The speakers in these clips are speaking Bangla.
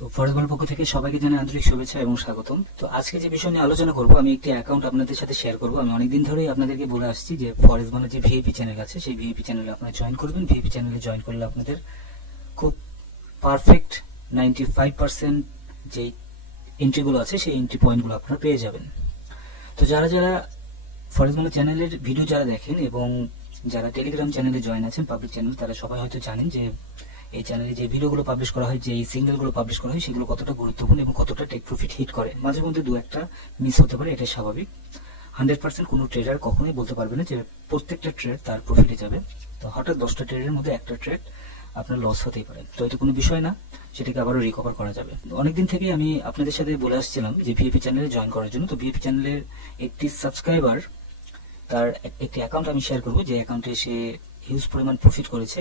তো ফরেজমার পক্ষ থেকে সবাইকে জানাই আন্তরিক শুভেচ্ছা এবং স্বাগতম। তো আজকে যে বিষয় নিয়ে আলোচনা করব, আমি একটি অ্যাকাউন্ট আপনাদের সাথে শেয়ার করব। আমি অনেকদিন ধরেই আপনাদেরকে বলে আসছি যে ফরেজমানের যে ভিআইপি চ্যানেল আছে, সেই ভিআইপি চ্যানেলে আপনারা জয়েন করবেন। ভিআইপি চ্যানেলে জয়েন করলে আপনাদের খুব পারফেক্ট 95% যে এন্ট্রিগুলো আছে সেই এন্ট্রি পয়েন্টগুলো আপনারা পেয়ে যাবেন। তো যারা যারা ফরেজমানের চ্যানেলের ভিডিও যারা দেখেন এবং যারা টেলিগ্রাম চ্যানেলে জয়েন আছেন, পাবলিক চ্যানেল, তারা সবাই হয়তো জানেন যে এই চ্যানেলে যে ভিডিওগুলো পাবলিশ করা হয়, যে সিগন্যালগুলো পাবলিশ করা হয়, সেগুলো কতটা গুরুত্বপূর্ণ এবং কতটা টেক প্রফিট হিট করে। মাঝে মধ্যে দু একটা মিস হতে পারে, এটা স্বাভাবিক। 100% কোনো ট্রেডার কখনোই বলতে পারবে না যে প্রত্যেকটা ট্রেড তার প্রফিটে যাবে। তো হঠাৎ 10টা ট্রেডের মধ্যে একটা ট্রেড আপনার লস হতেই পারে, তো এটা কোনো বিষয় না, সেটাকে আবারও রিকভার করা যাবে। অনেকদিন থেকে আমি আপনাদের সাথে বলে আসছিলাম যে ভিএপি চ্যানেলে জয়েন করার জন্য। তো ভিএপি চ্যানেলের একটি সাবস্ক্রাইবার, তার একটি অ্যাকাউন্ট আমি শেয়ার করবো, যে অ্যাকাউন্টে সে হিউজ পরিমাণ প্রফিট করেছে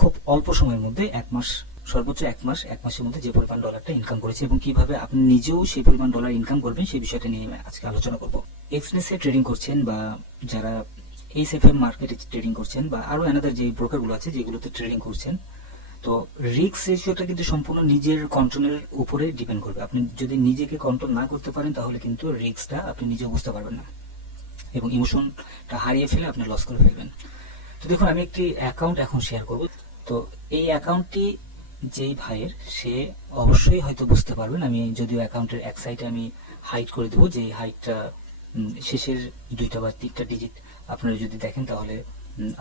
খুব অল্প সময়ের মধ্যে। এক মাস, সর্বোচ্চ এক মাসের মধ্যে যে পরিমাণ ডলারটা ইনকাম করেছে এবং কিভাবে আপনি নিজেও সেই পরিমাণ ডলার ইনকাম করবেন, সেই বিষয়টা নিয়ে আজকে আলোচনা করব। এক্সনেসে ট্রেডিং করছেন বা যারা এইচএফএম মার্কেটে ট্রেডিং করছেন বা আরো অ্যানাদার যে ব্রোকারগুলো আছে যেগুলোতে ট্রেডিং করছেন, তো রিস্ক রেশিওটা কিন্তু সম্পূর্ণ নিজের কন্ট্রোলের উপরে ডিপেন্ড করবে। আপনি যদি নিজেকে কন্ট্রোল না করতে পারেন, তাহলে কিন্তু রিস্কটা আপনি নিজেও বুঝতে পারবেন না এবং ইমোশনটা হারিয়ে ফেলে আপনি লস করে ফেলবেন। তো দেখুন, আমি একটি অ্যাকাউন্ট এখন শেয়ার করব। তো এই অ্যাকাউন্টটি যেই ভাইয়ের, সে অবশ্যই হয়তো বুঝতে পারবেন। আমি যদিও অ্যাকাউন্টের এক সাইডে আমি হাইড করে দেবো, যে হাইডটা শেষের 2টা বা 3টা ডিজিট আপনারা যদি দেখেন, তাহলে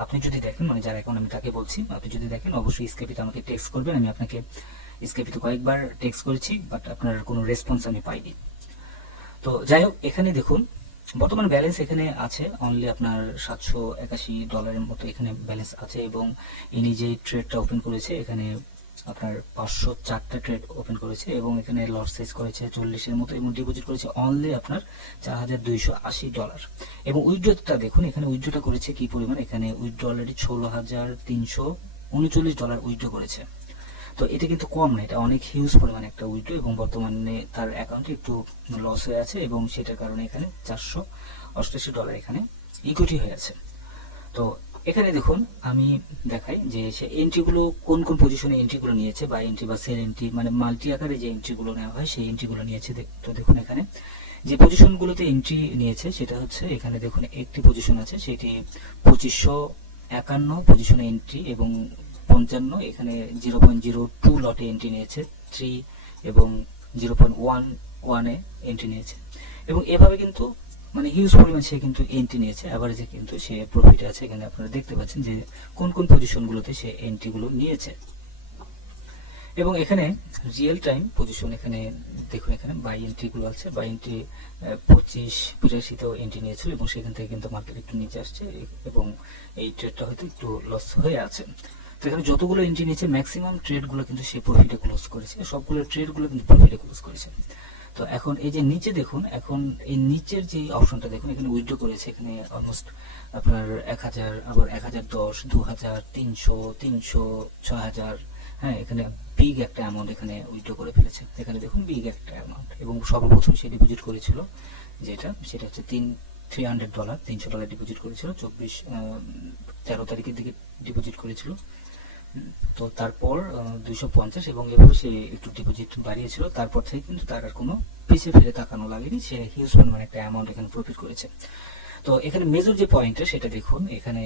আপনি যদি দেখেন, মানে যার অ্যাকাউন্ট আমি তাকে বলছি, আপনি যদি দেখেন অবশ্যই স্কেপিতে আমাকে টেক্সট করবেন। আমি আপনাকে স্কেপিতে কয়েকবার টেক্সট করেছি, বাট আপনার কোনো রেসপন্স আমি পাইনি। তো যাই হোক, এখানে দেখুন বর্তমান ব্যালেন্স এখানে আছে অনলি আপনার $781 মতো এখানে ব্যালেন্স আছে, এবং ইনি যে ট্রেডটা ওপেন করেছে, এখানে আপনার 504টা ট্রেড ওপেন করেছে এবং এখানে লট সাইজ করেছে 40-এর মতো এবং ডিপোজিট করেছে অনলি আপনার $4280। এবং উইথড্রটা দেখুন, এখানে উইথড্রটা করেছে কি পরিমাণ, এখানে উইথড্র অলরেডি $16,339 উইথড্র করেছে। তো এটা কিন্তু কম না, এটা অনেক হিউজ পরিমাণ একটা উইথড্র, এবং বর্তমানে তার অ্যাকাউন্টে একটু লস হয়ে আছে এবং সেটার কারণে এখানে $488 এখানে ইকুইটি হয়ে আছে। তো এখানে দেখুন, আমি দেখাই যে সে এন্ট্রিগুলো কোন কোন পজিশনে এন্ট্রিগুলো নিয়েছে, বা এন্ট্রি বা সেল এন্ট্রি, মানে মাল্টি আকারে যে এন্ট্রিগুলো নেওয়া হয় সেই এন্ট্রিগুলো নিয়েছে। তো দেখুন, এখানে যে পজিশনগুলোতে এন্ট্রি নিয়েছে সেটা হচ্ছে, এখানে দেখুন একটি পজিশন আছে, সেটি 2551 পজিশনে এন্ট্রি এবং 55, এখানে 0.02 লটে এন্ট্রি নিয়েছে, 3 এবং 0.11 এ এন্ট্রি নিয়েছে। এবং এভাবে কিন্তু মানে হিউজ পরিমাণ সে কিন্তু এন্ট্রি নিয়েছে, অ্যাভারেজে কিন্তু সে প্রফিটে আছে। এখানে আপনারা দেখতে পাচ্ছেন যে কোন কোন পজিশনগুলোতে সে এন্ট্রিগুলো নিয়েছে। এবং এখানে রিয়েল টাইম পজিশন, এখানে দেখুন এখানে বাই এন্ট্রিগুলো আছে। বাই এন্ট্রি 2582-তেও এন্ট্রি নিয়েছিল এবং সেখান থেকে কিন্তু মার্কেট একটু নিচে আসছে এবং এই ট্রেডটা হয়তো একটু লস হয়ে আছে। তো এখানে যতগুলো এন্ট্রি নিয়েছে ম্যাক্সিমাম ট্রেডগুলো কিন্তু সে প্রফিটে ক্লোজ করেছে, সবগুলো ট্রেডগুলো কিন্তু প্রফিটে ক্লোজ করেছে। তো এখন এই যে নিচে দেখুন, এখন এই নিচের যে অপশনটা দেখুন, এখানে উইথড্র করেছে, এখানে অলমোস্ট আপনার 1000, আবার 1010, 2000, 300, 6000, হ্যাঁ, এখানে বিগ একটা অ্যামাউন্ট এখানে উইথড্র করে ফেলেছে। এখানে দেখুন বিগ একটা অ্যামাউন্ট, এবং সর্বপ্রথম সে ডিপোজিট করেছিল সেটা হচ্ছে $300, $300 ডিপোজিট করেছিল 13 তারিখের দিকে ডিপোজিট করেছিল। তো তারপর 250, এবং এভাবে সে একটু ডিপোজিট বাড়িয়েছিল। তারপর থেকে কিন্তু তার আর কোনো পিছিয়ে ফিরে তাকানো লাগেনি, সে হিউজ পরিমাণ একটা অ্যামাউন্ট এখানে প্রফিট করেছে। তো এখানে মেজর যে পয়েন্টটা সেটা দেখুন, এখানে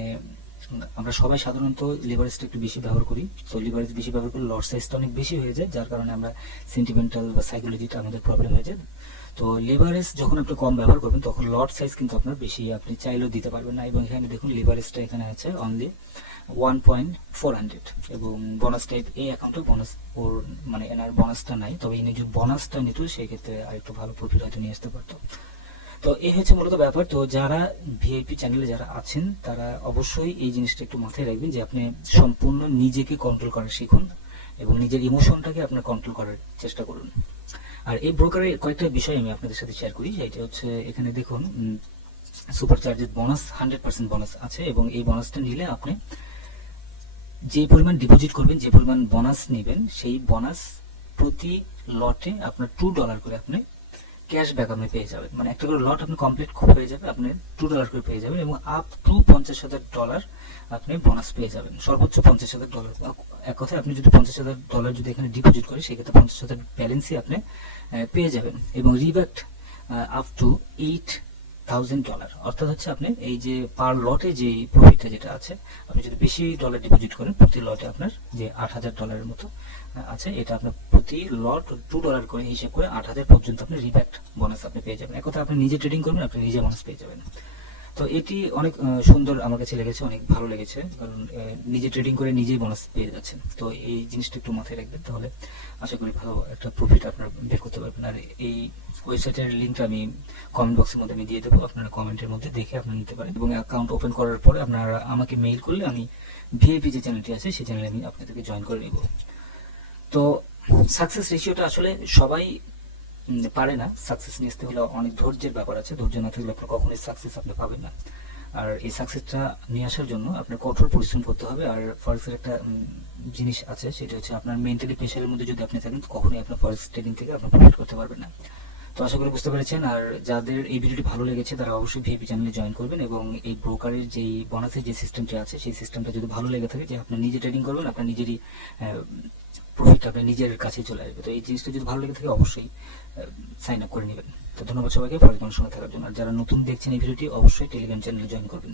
আমরা সবাই সাধারণত লিভারেজটা একটু বেশি ব্যবহার করি। তো লিভারেজ বেশি ব্যবহার করলে লট সাইজটা অনেক বেশি হয়ে যায়, যার কারণে আমরা সেন্টিমেন্টাল বা সাইকোলজিটা আমাদের প্রবলেম হয়ে যায়। তো লিভারেজ যখন আপনি কম ব্যবহার করবেন, তখন লট সাইজ কিন্তু আপনার বেশি আপনি চাইলেও দিতে পারবেন না। এবং এখানে দেখুন লিভারেজটা এখানে আছে অনলি 1.400, এবং বোনাস টাইপ এই অ্যাকাউন্টে বোনাস ওর মানে এনার বোনাসটা নাই, তবে ইনি যদি বোনাসটা নিত সেক্ষেত্রে আর একটু ভালো প্রফিট হয়তো নিয়ে আসতে পারতো। তো এই হচ্ছে মূলত ব্যাপার। তো যারা ভিআইপি চ্যানেলে যারা আছেন, তারা অবশ্যই এই জিনিসটা একটু মাথায় রাখবেন যে আপনি সম্পূর্ণ নিজেকে কন্ট্রোল করা শিখুন এবং নিজের ইমোশনটাকে আপনার কন্ট্রোল করার চেষ্টা করুন। আর এই ব্রোকারের কয়েকটা বিষয় আমি আপনাদের সাথে শেয়ার করি। সেটা হচ্ছে, এখানে দেখুন সুপার চার্জের বোনাস 100% বোনাস আছে, এবং এই বোনাসটা নিলে আপনি যে পরিমাণ ডিপোজিট করবেন, যে পরিমাণ বোনাস নেবেন, সেই বোনাস প্রতি লটে আপনার $2 করে আপনি ক্যাশব্যাক আপনি পেয়ে যাবেন, মানে একটা করে লট আপনি কমপ্লিট হয়ে যাবে, আপনি $2 করে পেয়ে যাবেন এবং আপ টু $50,000 আপনি বোনাস পেয়ে যাবেন, সর্বোচ্চ $50,000। এক কথায় আপনি যদি $50,000 যদি এখানে ডিপোজিট করেন সেক্ষেত্রে 50,000 ব্যালেন্সই আপনি পেয়ে যাবেন এবং রিব্যাক আপ টু $8,000। অর্থাৎ হচ্ছে আপনি এই যে পার লটে যে প্রফিটটা যেটা আছে, আপনি যদি বেশি ডলার ডিপোজিট করেন প্রতি লটে আপনার যে $8,000 মতো আছে, এটা আপনার প্রতি লট $2 করে হিসাব করে 8,000 পর্যন্ত আপনি রিব্যাক বোনাস আপনি পেয়ে যাবেন। এক কথা আপনি নিজে ট্রেডিং করবেন, আপনি নিজে বোনাস পেয়ে যাবেন। তো এটি অনেক সুন্দর আমার কাছে লেগেছে, অনেক ভালো লেগেছে, কারণ নিজে ট্রেডিং করে নিজেই বোনাস পেয়ে যাচ্ছেন। তো এই জিনিসটা একটু মাথায় রাখবেন, তাহলে আশা করি ভালো একটা প্রফিট আপনারা বের করতে পারবেন। আর এই ওয়েবসাইটের লিঙ্কটা আমি কমেন্ট বক্সের মধ্যে আমি দিয়ে দেবো, আপনারা কমেন্টের মধ্যে দেখে আপনারা নিতে পারেন এবং অ্যাকাউন্ট ওপেন করার পরে আপনারা আমাকে মেইল করলে আমি ভিআইপি যে চ্যানেলটি আছে সেই চ্যানেলে আমি আপনাদেরকে জয়েন করে নেব। তো সাকসেস রেশিওটা আসলে সবাই পারে না, সাকসেস নিয়ে আসতে হলে অনেক ধৈর্যের ব্যাপার আছে, ধৈর্য না থাকলে আপনার কখনোই সাকসেস আপনি পাবেন না। আর এই সাকসেসটা নিয়ে আসার জন্য আপনার কঠোর পরিশ্রম করতে হবে। আর ফরেক্সের একটা জিনিস আছে, সেটা হচ্ছে আপনার মেন্টালি প্রেশারের মধ্যে যদি আপনি থাকেন কখনোই আপনার ফরেক্স ট্রেডিং থেকে আপনি প্রফিট করতে পারবেন না। তো আশা করি বুঝতে পেরেছেন। আর যাদের এই ভিডিওটি ভালো লেগেছে তারা অবশ্যই ভিআইপি চ্যানেলে জয়েন করবেন এবং এই ব্রোকারের যেই বোনাসের যে সিস্টেমটি আছে সেই সিস্টেমটা যদি ভালো লেগে থাকে যে আপনি নিজে ট্রেডিং করবেন, আপনার নিজেরই প্রফিট আপনার নিজের কাছেই চলে আসবে। তো এই জিনিসটা যদি ভালো লেগে থাকে অবশ্যই সাইন আপ করে নেবেন। তো ধন্যবাদ সবাইকে ফরেক্স মানুষের সঙ্গে থাকার জন্য। আর যারা নতুন দেখছেন এই ভিডিওটি অবশ্যই টেলিগ্রাম চ্যানেলে জয়েন করবেন।